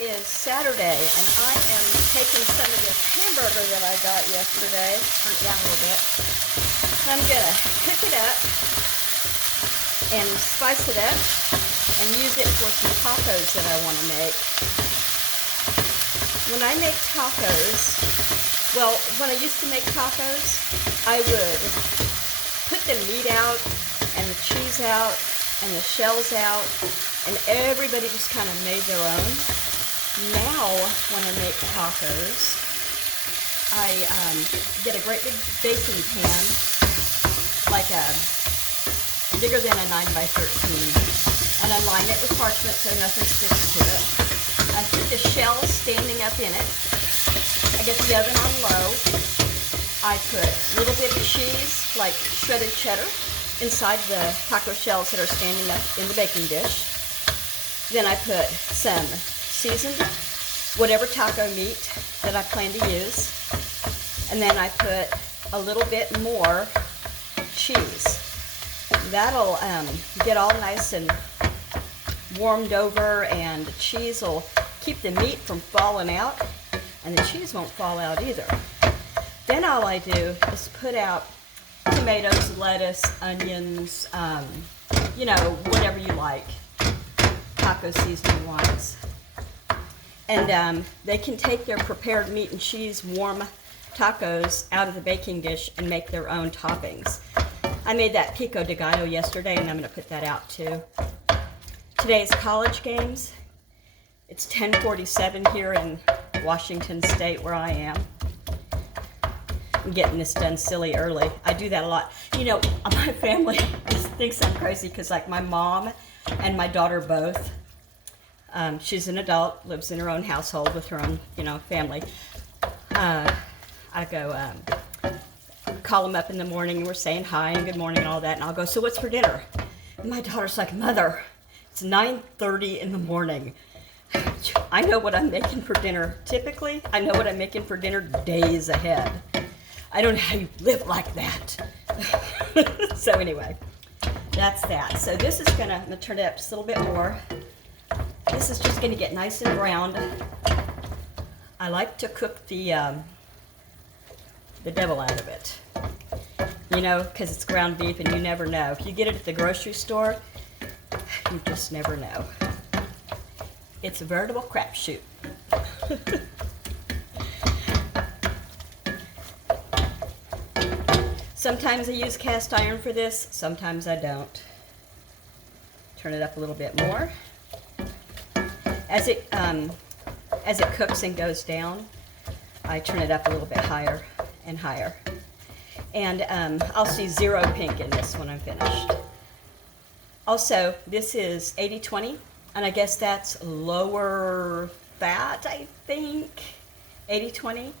is Saturday, and I am taking some of this hamburger that I got yesterday, turn it down a little bit, and I'm going to cook it up and spice it up and use it for some tacos that I want to make. When I make tacos, well, when I used to make tacos, I would put the meat out and the cheese out and the shells out, and everybody just kind of made their own. Now, when I make tacos, I get a great big baking pan, like bigger than a 9x13, and I line it with parchment so nothing sticks to it. I put the shells standing up in it. I get the oven on low. I put a little bit of cheese, like shredded cheddar, inside the taco shells that are standing up in the baking dish. Then I put some seasoned whatever taco meat that I plan to use. And then I put a little bit more cheese. That'll get all nice and warmed over, and the cheese will keep the meat from falling out, and the cheese won't fall out either. Then all I do is put out tomatoes, lettuce, onions, whatever you like, taco seasoning wise. And they can take their prepared meat and cheese warm tacos out of the baking dish and make their own toppings. I made that pico de gallo yesterday, and I'm going to put that out too. Today's college games. It's 10:47 here in Washington State where I am. I'm getting this done silly early. I do that a lot. You know, my family just thinks I'm crazy because, like, my mom and my daughter both, she's an adult, lives in her own household with her own, family. I go call them up in the morning, and we're saying hi and good morning and all that, and I'll go, so what's for dinner? And my daughter's like, Mother, it's 9:30 in the morning. I know what I'm making for dinner. Typically, I know what I'm making for dinner days ahead. I don't know how you live like that. So anyway, that's that. So this is I'm gonna turn it up just a little bit more. This is just gonna get nice and browned. I like to cook the devil out of it, because it's ground beef, and you never know. If you get it at the grocery store, you just never know. It's a veritable crapshoot. Sometimes I use cast iron for this, sometimes I don't. Turn it up a little bit more. As it cooks and goes down, I turn it up a little bit higher and higher. And I'll see zero pink in this when I'm finished. Also, this is 80-20, and I guess that's lower fat, I think. 80-20.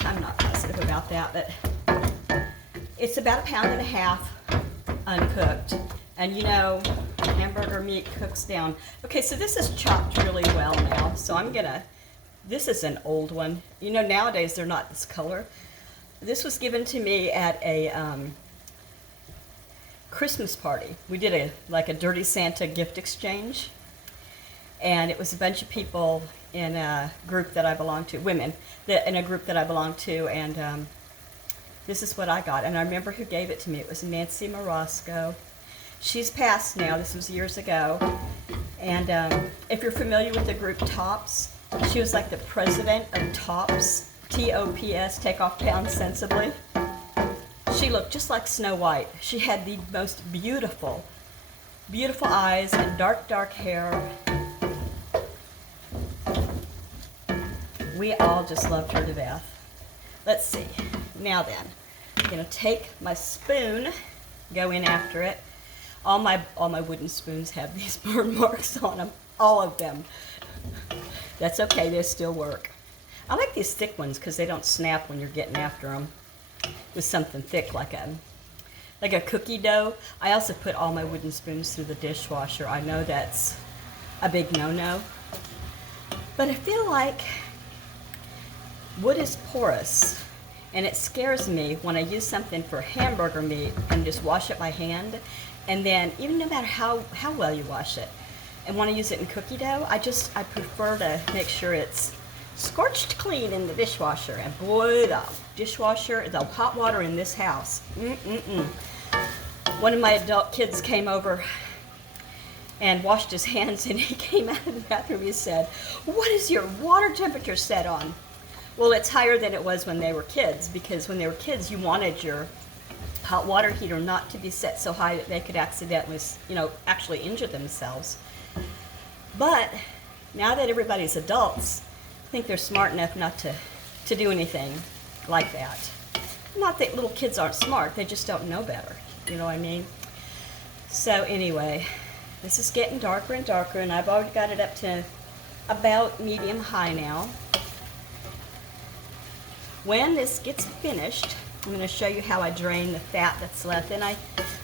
I'm not positive about that, but it's about 1.5 pounds uncooked. And hamburger meat cooks down. Okay, so this is chopped really well now. So this is an old one. Nowadays they're not this color. This was given to me at a Christmas party. We did a Dirty Santa gift exchange. And it was a bunch of people in a group that I belong to, women, in a group that I belong to, and this is what I got. And I remember who gave it to me. It was Nancy Marosco. She's passed now. This was years ago. And if you're familiar with the group Tops, she was like the president of Tops, T-O-P-S, Take Off Pounds Sensibly. She looked just like Snow White. She had the most beautiful, beautiful eyes and dark, dark hair. We all just loved her to death. Let's see. Now then, I'm going to take my spoon, go in after it. All my wooden spoons have these burn marks on them, all of them. That's okay, they still work. I like these thick ones because they don't snap when you're getting after them with something thick like a cookie dough. I also put all my wooden spoons through the dishwasher. I know that's a big no-no, but I feel like wood is porous, and it scares me when I use something for hamburger meat and just wash it by hand, and then even no matter how well you wash it, and want to use it in cookie dough, I prefer to make sure it's scorched clean in the dishwasher. And boy, the dishwasher, the hot water in this house. One of my adult kids came over and washed his hands, and he came out of the bathroom. He said, "What is your water temperature set on?" Well, it's higher than it was when they were kids, because when they were kids, you wanted your hot water heater not to be set so high that they could accidentally, actually injure themselves. But now that everybody's adults, I think they're smart enough not to do anything like that. Not that little kids aren't smart, they just don't know better. You know what I mean? So anyway, this is getting darker and darker, and I've already got it up to about medium high now. When this gets finished, I'm going to show you how I drain the fat that's left. And I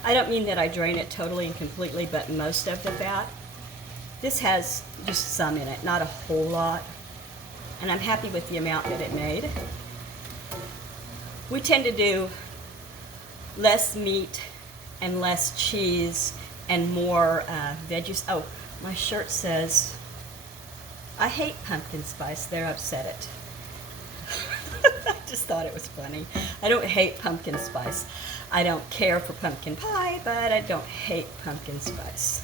don't mean that I drain it totally and completely, but most of the fat. This has just some in it, not a whole lot. And I'm happy with the amount that it made. We tend to do less meat and less cheese and more veggies. Oh, my shirt says, I hate pumpkin spice. There, I've said it. I just thought it was funny. I don't hate pumpkin spice. I don't care for pumpkin pie, but I don't hate pumpkin spice.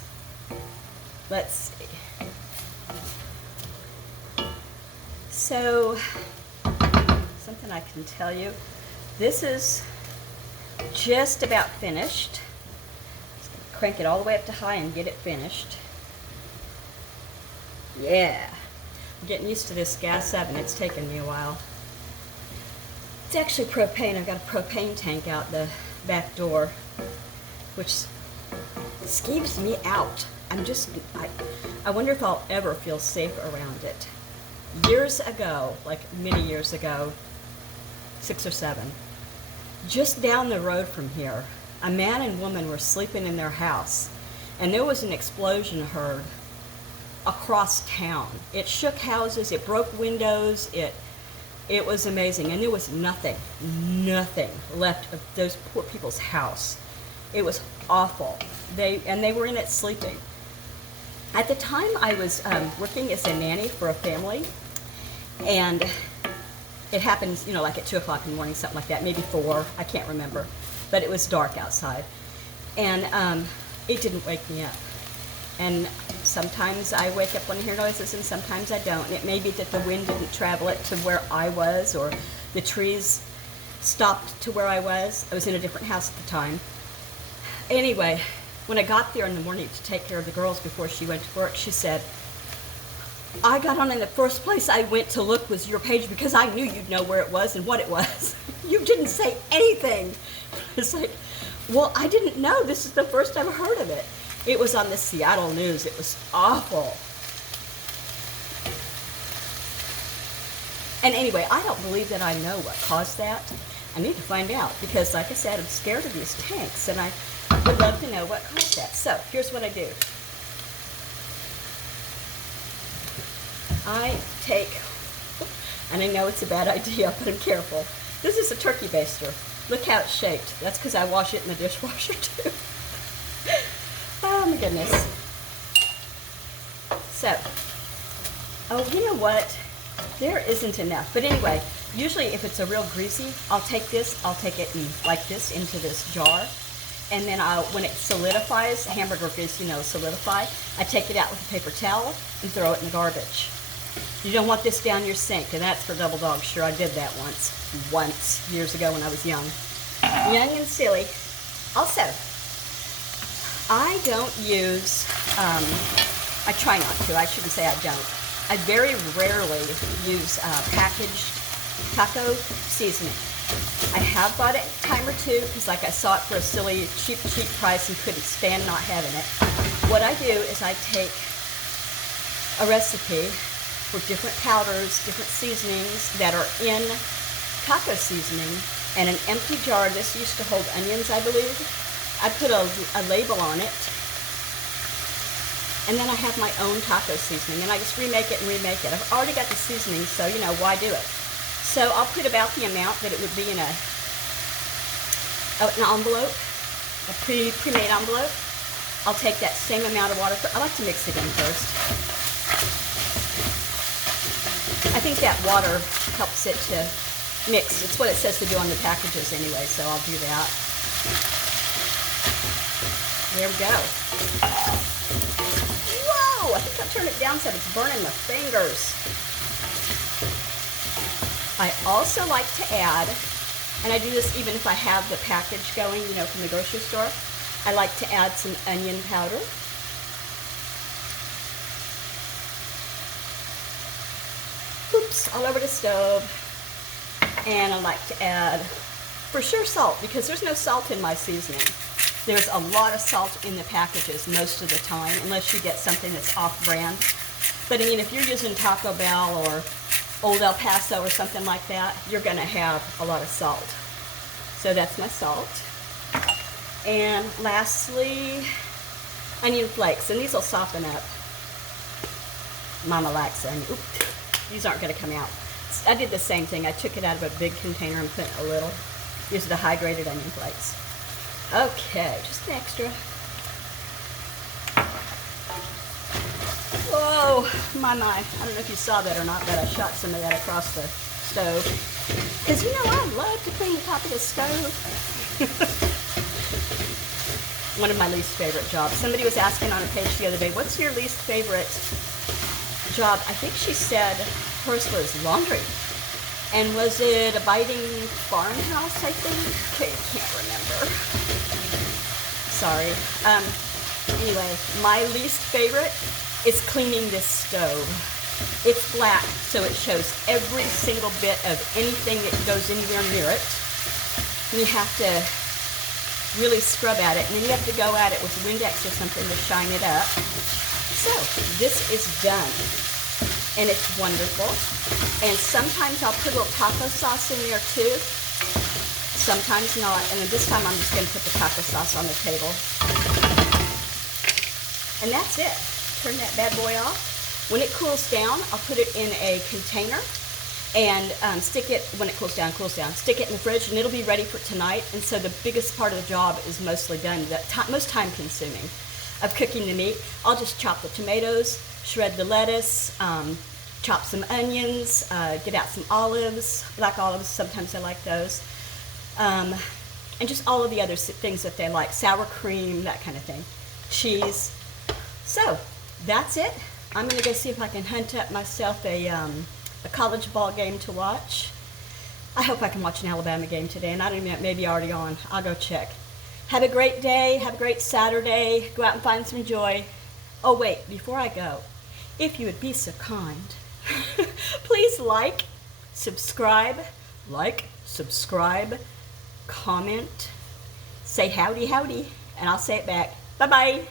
Let's see. So, something I can tell you. This is just about finished. Just gonna crank it all the way up to high and get it finished. Yeah. I'm getting used to this gas oven. It's taken me a while. It's actually propane. I've got a propane tank out the back door, which skeeves me out. I wonder if I'll ever feel safe around it. Years ago, like many years ago, 6 or 7, just down the road from here, a man and woman were sleeping in their house, and there was an explosion heard across town. It shook houses, it broke windows, it was amazing, and there was nothing left of those poor people's house. It was awful. They were in it sleeping. At the time, I was working as a nanny for a family, and it happened, like at 2 o'clock in the morning, something like that, maybe 4, I can't remember, but it was dark outside, and it didn't wake me up. And sometimes I wake up when I hear noises, and sometimes I don't. And it may be that the wind didn't travel it to where I was, or the trees stopped to where I was. I was in a different house at the time. Anyway, when I got there in the morning to take care of the girls before she went to work, she said, I got on in the first place I went to look was your page because I knew you'd know where it was and what it was. You didn't say anything. It's like, well, I didn't know. This is the first I've heard of it. It was on the Seattle news. It was awful. And anyway, I don't believe that I know what caused that. I need to find out because, like I said, I'm scared of these tanks, and I would love to know what caused that. So here's what I do. I take, and I know it's a bad idea, but I'm careful. This is a turkey baster. Look how it's shaped. That's because I wash it in the dishwasher too. Oh my goodness. So, oh, you know what? There isn't enough. But anyway, usually if it's a real greasy, I'll take it and like this into this jar. And then when it solidifies, hamburger grease, solidify, I take it out with a paper towel and throw it in the garbage. You don't want this down your sink, and that's for double dog. Sure, I did that once, years ago when I was young. Young and silly. Also, I don't use, I try not to, I shouldn't say I don't. I very rarely use packaged taco seasoning. I have bought it a time or two because I saw it for a silly, cheap price and couldn't stand not having it. What I do is I take a recipe for different powders, different seasonings that are in taco seasoning, and an empty jar. This used to hold onions, I believe. I put a label on it, and then I have my own taco seasoning, and I just remake it and remake it. I've already got the seasoning, so why do it? So I'll put about the amount that it would be in an envelope, a pre-made envelope, I'll take that same amount of water. I like to mix again first. I think that water helps it to mix. It's what it says to do on the packages anyway, so I'll do that. There we go. Whoa! I think I'll turn it down so it's burning my fingers. I also like to add, and I do this even if I have the package going, you know, from the grocery store, I like to add some onion powder. Oops, all over the stove. And I like to add, for sure, salt, because there's no salt in my seasoning. There's a lot of salt in the packages most of the time, unless you get something that's off-brand. But I mean, if you're using Taco Bell or Old El Paso or something like that, you're going to have a lot of salt. So that's my salt. And lastly, onion flakes, and these will soften up. Mama likes onion. Oops, these aren't going to come out. I did the same thing. I took it out of a big container and put a little. These are the hydrated onion flakes. Okay, just an extra. Whoa, my. I don't know if you saw that or not, but I shot some of that across the stove. Because, you know, I love to clean the top of the stove. One of my least favorite jobs. Somebody was asking on a page the other day, what's your least favorite job? I think she said hers was laundry. And was it abiding farmhouse, I think? Okay, can't remember. Sorry. Anyway, my least favorite is cleaning this stove. It's black, so it shows every single bit of anything that goes anywhere near it. And you have to really scrub at it, and then you have to go at it with Windex or something to shine it up. So, this is done. And it's wonderful. And sometimes I'll put a little taco sauce in there too. Sometimes not. And then this time I'm just going to put the taco sauce on the table. And that's it. Turn that bad boy off. When it cools down, I'll put it in a container and stick it, when it cools down, stick it in the fridge, and it'll be ready for tonight. And so the biggest part of the job is mostly done, most time consuming of cooking the meat. I'll just chop the tomatoes, shred the lettuce, chop some onions, get out some olives, black olives, sometimes I like those, and just all of the other things that they like, sour cream, that kind of thing, cheese. So that's it. I'm going to go see if I can hunt up myself a college ball game to watch. I hope I can watch an Alabama game today, and I don't even know, maybe already on. I'll go check. Have a great day. Have a great Saturday. Go out and find some joy. Oh, wait, before I go, if you would be so kind, please subscribe, comment, say howdy, howdy, and I'll say it back. Bye-bye.